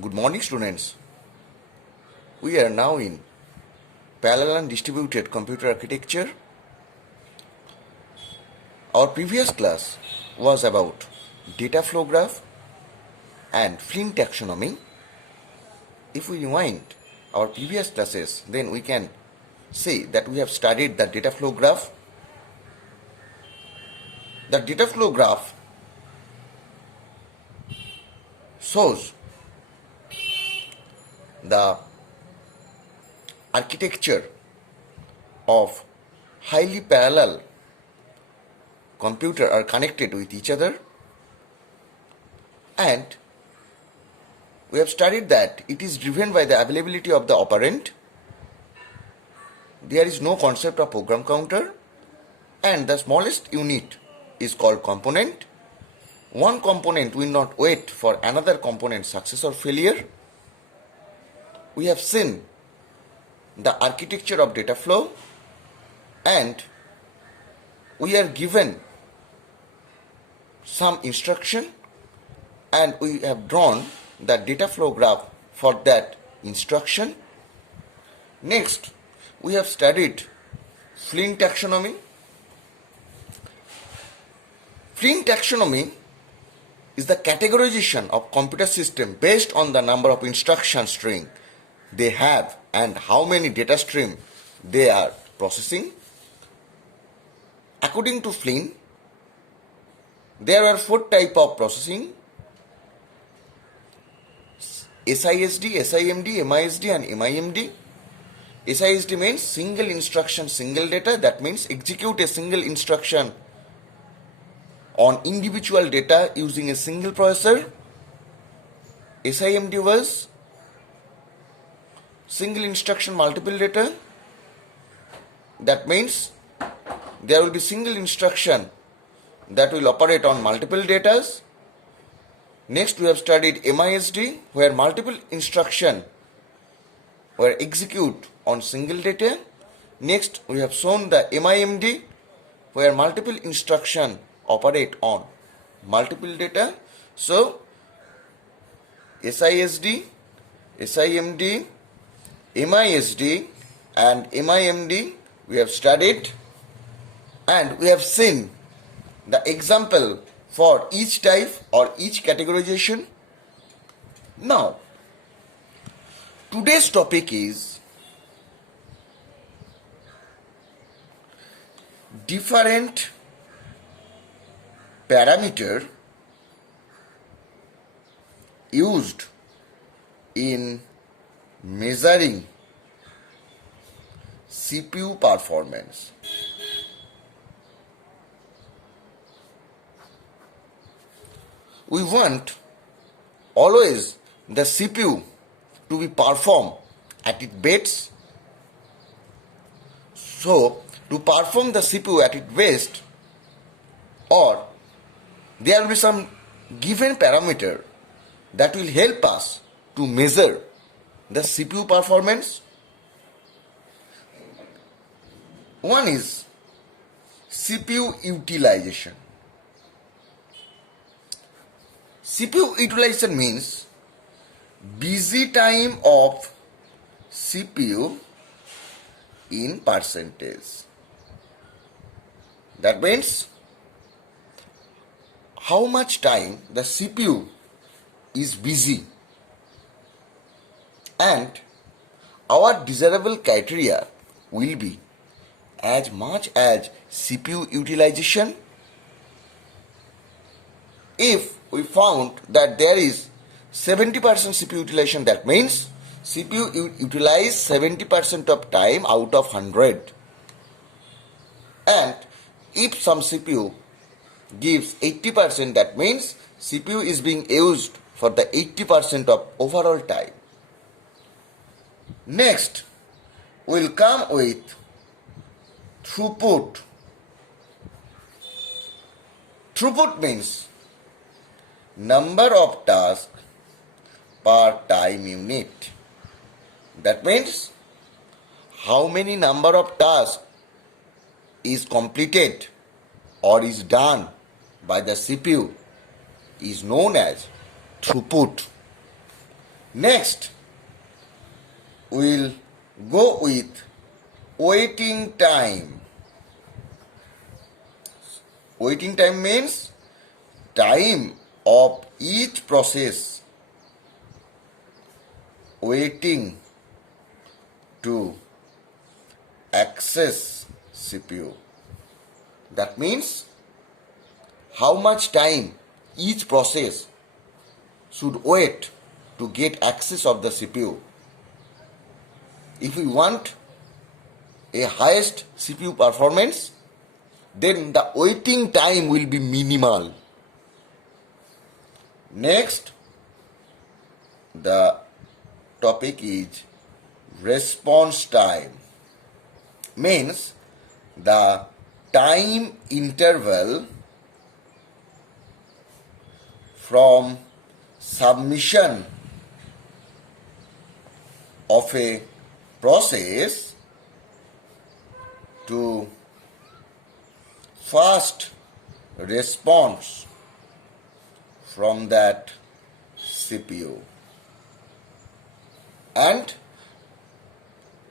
Good morning, students. We are now in parallel and distributed computer architecture. Our previous class was about data flow graph and Flynn taxonomy. If we rewind our previous classes, then we can say that we have studied the data flow graph. The data flow graph shows the architecture of highly parallel computer are connected with each other, and we have studied that it is driven by the availability of the operand. There is no concept of program counter, and the smallest unit is called component. One component will not wait for another component's success or failure. We have seen the architecture of data flow, and we are given some instruction, and we have drawn the data flow graph for that instruction. Next, we have studied Flynn taxonomy. Flynn taxonomy is the categorization of computer system based on the number of instruction string they have and how many data stream they are processing. According to Flynn, there are 4 types of processing: SISD, SIMD, MISD and MIMD. SISD means single instruction, single data. That means execute a single instruction on individual data using a single processor. SIMD was single instruction, multiple data. That means there will be single instruction that will operate on multiple data. Next, we have studied MISD, where multiple instruction were executed on single data. Next, we have shown the MIMD, where multiple instruction operate on multiple data. So, SISD, SIMD, MISD and MIMD we have studied, and we have seen the example for each type or each categorization. Now, today's topic is different parameter used in measuring CPU performance. We want always the CPU to be performed at its best. So, to perform the CPU at its best, or there will be some given parameter that will help us to measure the CPU performance. One is CPU utilization. CPU utilization means busy time of CPU in percentage. That means how much time the CPU is busy, and our desirable criteria will be as much as CPU utilization. If we found that there is 70% CPU utilization, that means CPU utilize 70% of time out of 100. And if some CPU gives 80%, that means CPU is being used for the 80% of overall time. Next, we will come with throughput. Throughput means number of tasks per time unit. That means how many number of tasks is completed or is done by the CPU is known as throughput. Next, we'll go with waiting time. Waiting time means time of each process waiting to access CPU. That means how much time each process should wait to get access of the CPU. If we want a highest CPU performance, then the waiting time will be minimal. Next, the topic is response time. Means the time interval from submission of a process to fast response from that CPU. And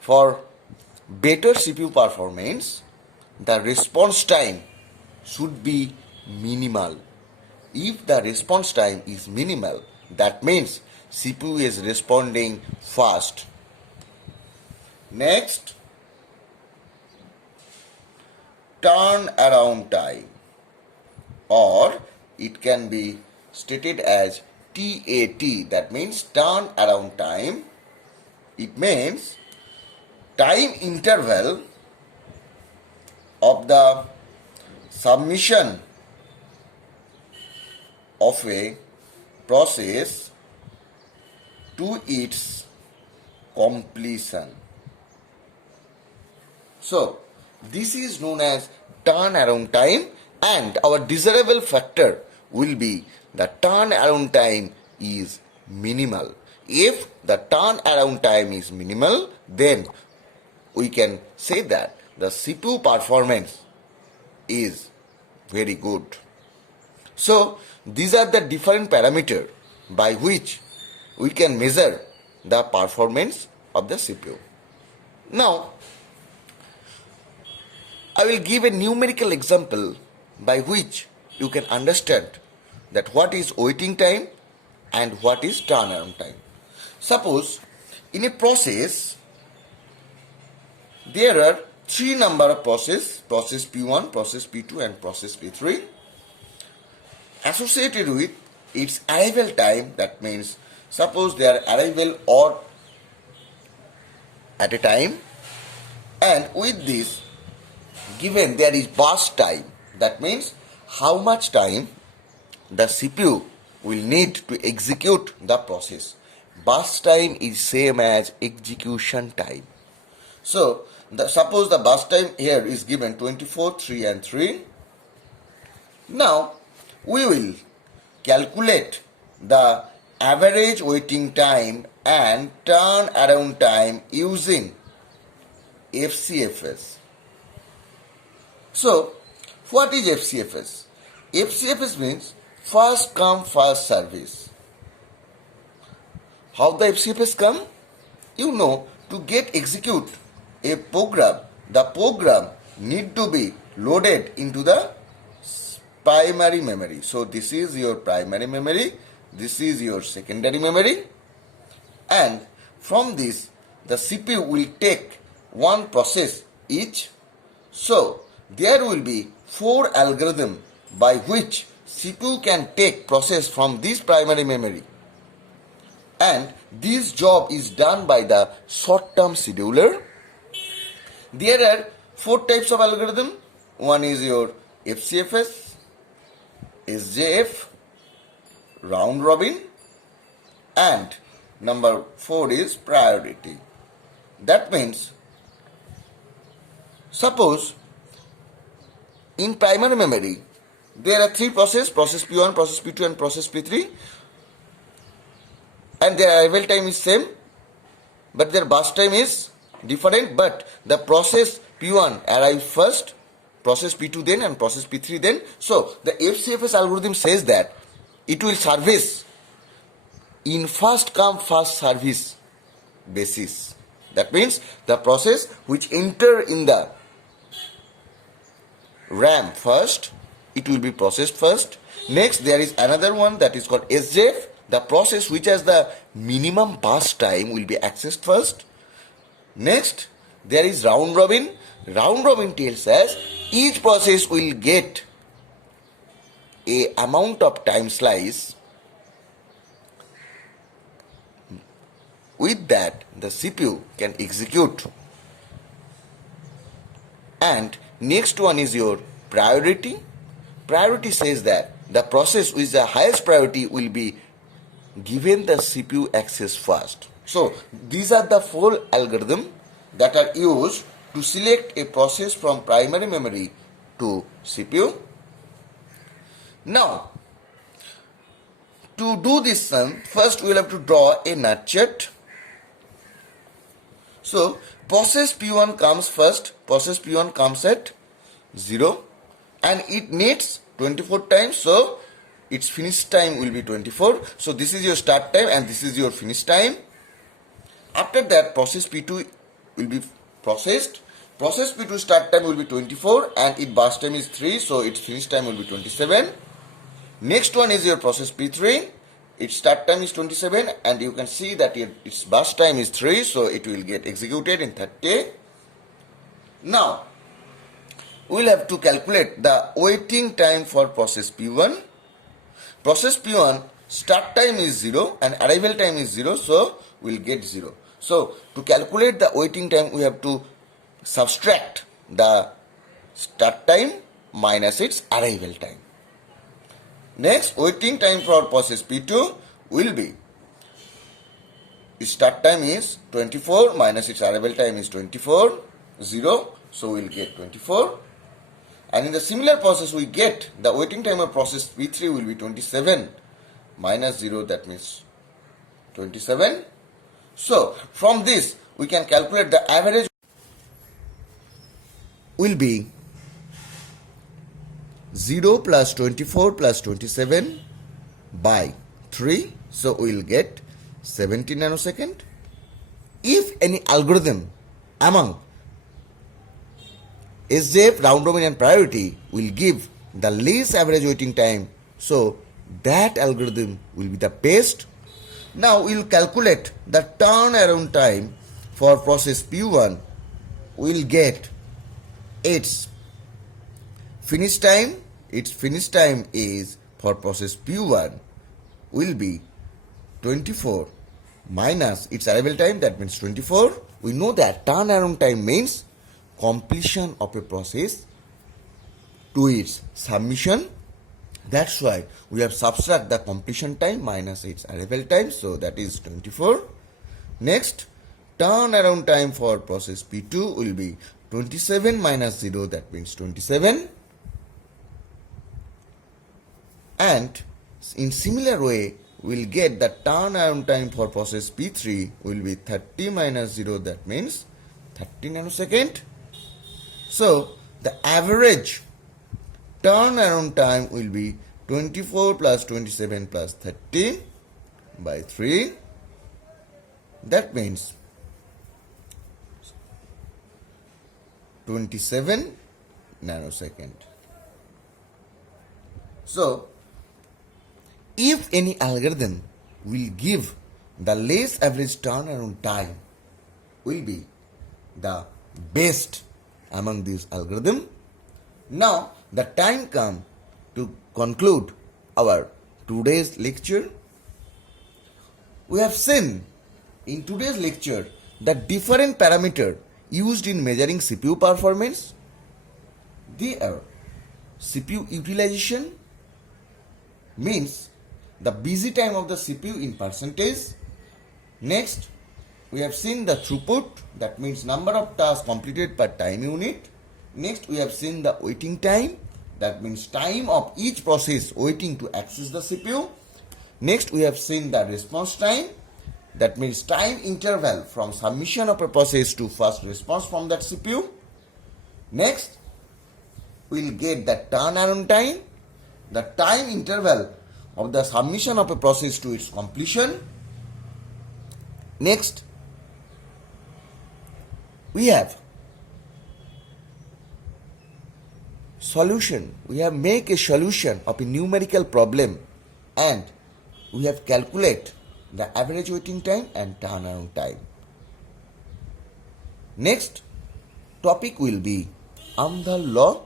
for better CPU performance, the response time should be minimal. If the response time is minimal, that means CPU is responding fast. Next, turnaround time, or it can be stated as TAT, that means turnaround time. It means time interval of the submission of a process to its completion. So, this is known as turnaround time, and our desirable factor will be the turnaround time is minimal. If the turnaround time is minimal, then we can say that the CPU performance is very good. So, these are the different parameters by which we can measure the performance of the CPU. Now, I will give a numerical example by which you can understand that what is waiting time and what is turnaround time. Suppose in a process there are three number of process P1, process P2 and process P3 associated with its arrival time. That means suppose their arrival or at a time, and with this given there is burst time. That means how much time the CPU will need to execute the process. Burst time is same as execution time. So, suppose the burst time here is given 24, 3 and 3. Now, we will calculate the average waiting time and turnaround time using FCFS. So, what is FCFS? FCFS means first come, first service. How the FCFS come? You know, to get execute a program, the program need to be loaded into the primary memory. So, this is your primary memory, this is your secondary memory, and from this the CPU will take one process each. So, there will be 4 algorithms by which CPU can take process from this primary memory, and this job is done by the short-term scheduler. There are 4 types of algorithm. One is your FCFS, SJF, round robin, and number 4 is priority. That means suppose in primary memory there are 3 processes, process P1, process P2 and process P3, and their arrival time is same, but their burst time is different, but the process P1 arrive first, process P2 then and process P3 then. So the FCFS algorithm says that it will service in first come first service basis. That means the process which enter in the RAM first, it will be processed first. Next, there is another one that is called SJF. The process which has the minimum burst time will be accessed first. Next, there is round robin. Round robin tells us each process will get a amount of time slice. With that, the CPU can execute. And next one is your priority. Priority says that the process with the highest priority will be given the CPU access first. So these are the 4 algorithms that are used to select a process from primary memory to CPU. Now, to do this sum, first we will have to draw a nut chart. So process P1 comes first, process P1 comes at 0 and it needs 24 times, so its finish time will be 24. So this is your start time and this is your finish time. After that, process P2 will be processed. Process P2 start time will be 24 and its burst time is 3, so its finish time will be 27. Next one is your process P3. Its start time is 27 and you can see that its burst time is 3, so it will get executed in 30. Now, we will have to calculate the waiting time for process P1. Process P1 start time is 0 and arrival time is 0, so we will get 0. So, to calculate the waiting time, we have to subtract the start time minus its arrival time. Next, waiting time for process P2 will be, its start time is 24 minus its arrival time is 24, 0, so we will get 24. And in the similar process, we get the waiting time of process P3 will be 27 minus 0, that means 27. So, from this, we can calculate the average will be 0 plus 24 plus 27 by 3. So, we will get 70 nanosecond. If any algorithm among SJF, round robin and priority will give the least average waiting time, so that algorithm will be the best. Now we will calculate the turnaround time for process P1. We will get its finish time. Its finish time is for process P1 will be 24 minus its arrival time, that means 24. We know that turnaround time means completion of a process to its submission. That's why we have subtract the completion time minus its arrival time, so that is 24. Next, turnaround time for process P2 will be 27 minus 0, that means 27. And in similar way, we'll get the turnaround time for process P3 will be 30 minus 0, that means 30 nanosecond. So, the average turnaround time will be 24 plus 27 plus 30 by 3. That means 27 nanosecond. So, if any algorithm will give the least average turnaround time will be the best among these algorithms. Now, the time come to conclude our today's lecture. We have seen in today's lecture the different parameters used in measuring CPU performance. They are CPU utilization, means the busy time of the CPU in percentage. Next, we have seen the throughput, that means number of tasks completed per time unit. Next, we have seen the waiting time, that means time of each process waiting to access the CPU. Next, we have seen the response time, that means time interval from submission of a process to first response from that CPU. Next, we will get the turnaround time, the time interval of the submission of a process to its completion. Next, we have solution. We have make a solution of a numerical problem and we have calculate the average waiting time and turnaround time. Next topic will be Amdahl law